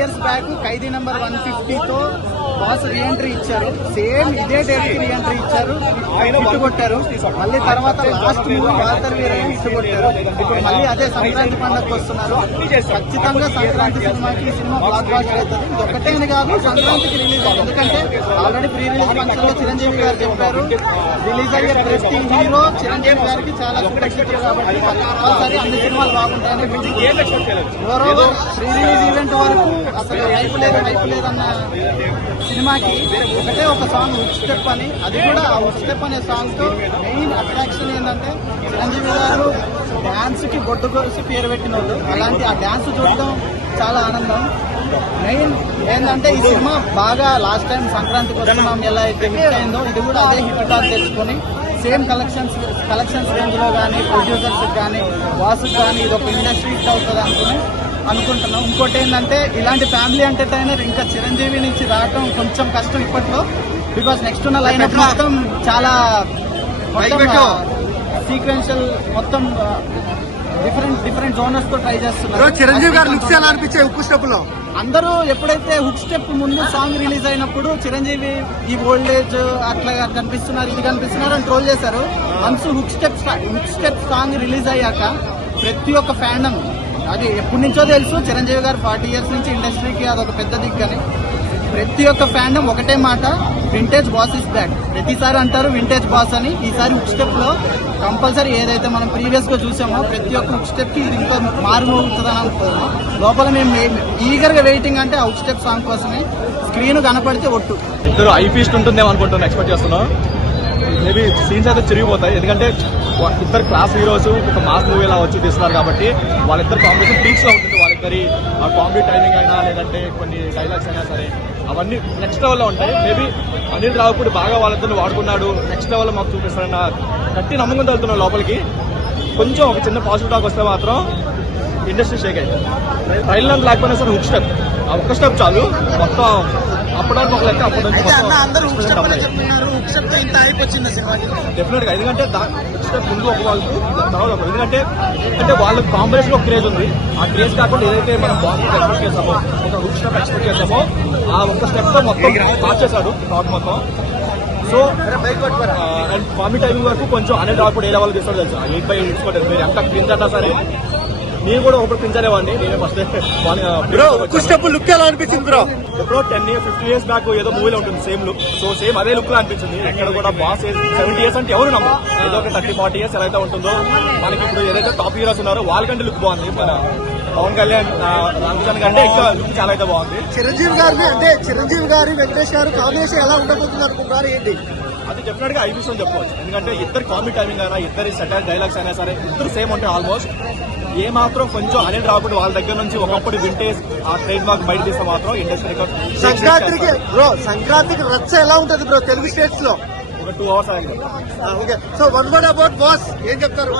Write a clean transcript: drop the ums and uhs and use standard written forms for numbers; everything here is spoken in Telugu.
years బ్యాక్ ఖైదీ నెంబర్ 150తో బాస్ రీఎంట్రీ ఇచ్చారు. సేమ్ ఇదే డేట్ కి రీఎంట్రీ ఇచ్చారు, హిట్ కొట్టారు. మళ్ళీ తర్వాత last movie Waltair Veerayya hit కొట్టారు. ఇప్పుడు మళ్ళీ అదే సంక్రాంతి పండుగకు వస్తున్నారు. ఖచ్చితంగా సంక్రాంతి సినిమాకి ఈ సినిమా బ్లాక్ బాస్టర్ అవుతుంది. ఇది ఒకటేని కాదు, సంక్రాంతికి రిలీజ్ అయ్యింది. ఎందుకంటే ఆల్రెడీ ప్రీ రిలీజ్ ఫంక్షన్ లో చిరంజీవి గారు చెప్పారు, రిలీజ్ అయ్యే ప్రతి హీరో చిరంజీవి గారికి చాలా సురక్షితం కాబట్టి కంపల్సరీ అన్ని సినిమాలు బాగుంటాయని. ఓవరాల్ ప్రీ రిలీజ్ ఈవెంట్ వరకు అసలు హైప్ లేదన్న సినిమాకి ఒకటే ఒక సాంగ్ హుక్ స్టెప్ అని, అది కూడా ఆ హుక్ స్టెప్ అనే సాంగ్ తో మెయిన్ అట్రాక్షన్ ఏంటంటే చిరంజీవి గారు డాన్స్ కి బొడ్డు కొరిసి పేరు పెట్టిన వాళ్ళు. అలాంటి ఆ డాన్స్ చూడడం చాలా ఆనందం. మెయిన్ ఏంటంటే ఈ సినిమా బాగా లాస్ట్ టైం సంక్రాంతికి వస్తున్నాం ఎలా అయితే హిట్ అయిందో, ఇది కూడా అదే హిట్ టాక్ తెచ్చుకొని సేమ్ కలెక్షన్స్ రేంజ్ లో కానీ ప్రొడ్యూసర్స్ కానీ వాసుకు కానీ ఇది ఒక ఇండస్ట్రీ హిట్ అవుతుంది అనుకుంటున్నాం. ఇంకోటి ఏంటంటే ఇలాంటి ఫ్యామిలీ ఎంటర్టైనర్ ఇంకా చిరంజీవి నుంచి రావడం కొంచెం కష్టం ఇప్పట్లో. బికాస్ నెక్స్ట్ ఉన్న లైన్ అప్ మొత్తం చాలా సీక్వెన్షియల్, మొత్తం డిఫరెంట్ జోనర్స్ తో ట్రై చేస్తున్నారు. చిరంజీవి గారు లుక్స్ ఎలా అనిపించాయి హుక్ స్టెప్ లో? అందరూ ఎప్పుడైతే హుక్ స్టెప్ ముందు సాంగ్ రిలీజ్ అయినప్పుడు చిరంజీవి ఈ ఓల్డ్ ఏజ్ అట్లా కనిపిస్తున్నారు, ఇది కనిపిస్తున్నారు అని ట్రోల్ చేశారు. Once hook step song release అయ్యాక ప్రతి ఒక్క ఫ్యాండమ్, అది ఎప్పటి నుంచో తెలుసు, చిరంజీవి గారు 40 years నుంచి ఇండస్ట్రీకి అదొక పెద్ద దిగ్గని. ప్రతి ఒక్క ఫ్యాండమ్ ఒకటే మాట, వింటేజ్ బాస్ ఇస్ బ్యాక్. ప్రతిసారి అంటారు వింటేజ్ బాస్ అని. ఈసారి హుక్ స్టెప్ లో కంపల్సరీ ఏదైతే మనం ప్రీవియస్ గా చూసామో ప్రతి ఒక్క హుక్ స్టెప్ కి ఇది ఇంకా మారుమోగుతుందని అనుకోవాలి. లోపల మేము ఈగర్ గా వెయిటింగ్ అంటే ఆ హుక్ స్టెప్ సాంగ్ కోసమే. స్క్రీన్ కనపడితే ఒట్టు ఇద్దరు ఐ ఫీస్ట్ ఉంటుందేమో అనుకుంటున్నాను, ఎక్స్పెక్ట్ చేస్తున్నాం. మేబీ సీన్స్ అయితే చిరిగిపోతాయి, ఎందుకంటే ఇద్దరు క్లాస్ హీరోస్ ఒక మాస్ మూవీ లా వచ్చి తీస్తున్నారు కాబట్టి వాళ్ళిద్దరు కాంబినేషన్ పీక్స్ లో ఉంటుంది. వాళ్ళిద్దరి ఆ కామెడీ టైమింగ్ అయినా లేదంటే కొన్ని డైలాగ్స్ అయినా సరే అవన్నీ నెక్స్ట్ లెవెల్లో ఉంటాయి. మేబీ అనిల్ రావుపూడి బాగా వాళ్ళిద్దరిని వాడుకున్నాడు, నెక్స్ట్ లెవెల్లో మాకు చూపిస్తారన్న గట్టి నమ్మకంతో వెళ్తున్నాం లోపలికి. కొంచెం ఒక చిన్న పాజిటివ్ టాక్ వస్తే మాత్రం ఇండస్ట్రీ షేక్ అయింది. ట్రైలర్ అంత లేకపోయినా సరే హుక్ స్టెప్, ఆ ఒక్క స్టెప్ చాలు మొత్తం అప్పడానికి ఒక లెక్క. డెఫినెట్ గా ఎందుకంటే స్టెప్ ముందు ఒక వాళ్ళు తర్వాత ఒక, ఎందుకంటే వాళ్ళకి కాంబినేషన్ ఒక క్రేజ్ ఉంది. ఆ క్రేజ్ కాకుండా ఏదైతే మనం బాక్స్ ఎక్స్పెక్ట్ చేస్తామో, ఒక హుక్ స్టెప్ ఎక్స్పెక్ట్ చేస్తామో, ఆ ఒక్క స్టెప్ తో మొత్తం మార్చేశాడు టాక్ మొత్తం. సో అండ్ కామెడీ టైమింగ్ వరకు కొంచెం అనిల్ రావుపూడి ఏ లెవెల్ తీసుకోవడం తెలుసు. 8/8 తీసుకోవట్లేదు. మీరు ఎంత క్రింజ్ అన్నా సరే, నేను కూడా ఒకటి పెంచాలేవాడిని. నేనే ఫస్ట్ లుక్ ఎలా అనిపించింది బ్రో? ఎప్పుడో 10-15 years బ్యాక్ ఏదో మూవీలో ఉంటుంది సేమ్ లుక్. సో సేమ్ అదే లుక్ లో అనిపించింది. ఇక్కడ కూడా బాస్ 70 years అంటే ఎవరు నమ్మరు. ఏదో ఒక 30-40 years ఎలా అయితే ఉంటుందో మనకి ఇప్పుడు ఏదైతే టాప్ హీరోస్ ఉన్నారో వాళ్ళకంటే లుక్ బాగుంది. మన పవన్ కళ్యాణ్, రామ్ చరణ్ కంటే ఇంకా లుక్ చాలా అయితే బాగుంది. చిరంజీవి గారు వెంకటేష్ గారు కాంబినేషన్ ఎలా ఉండబోతుంది అనుకుంటున్నారు ఏంటి? అది డెఫినెట్ గా ఐబీస్ అని చెప్పవచ్చు. ఎందుకంటే ఇద్దరు కామెడీ టైమింగ్ అయినా, ఇద్దరి సెటైర్ డైలాగ్స్ అయినా సరే ఇద్దరు సేమ్ ఉంటాయి ఆల్మోస్ట్. ఏ మాత్రం కొంచెం అనిల్ రావుపూడి వాళ్ళ దగ్గర నుంచి ఒకప్పుడు వింటేజ్ ఆ ట్రేడ్ మార్క్ బయట తీస్తే మాత్రం ఇండస్ట్రీ సంక్రాంతికి రచ్చ ఎలా ఉంటుంది బ్రో తెలుగు స్టేట్స్ లో? ఒక 2 hours ఆగింది. Okay, so one word about boss ఏం చెప్తారు?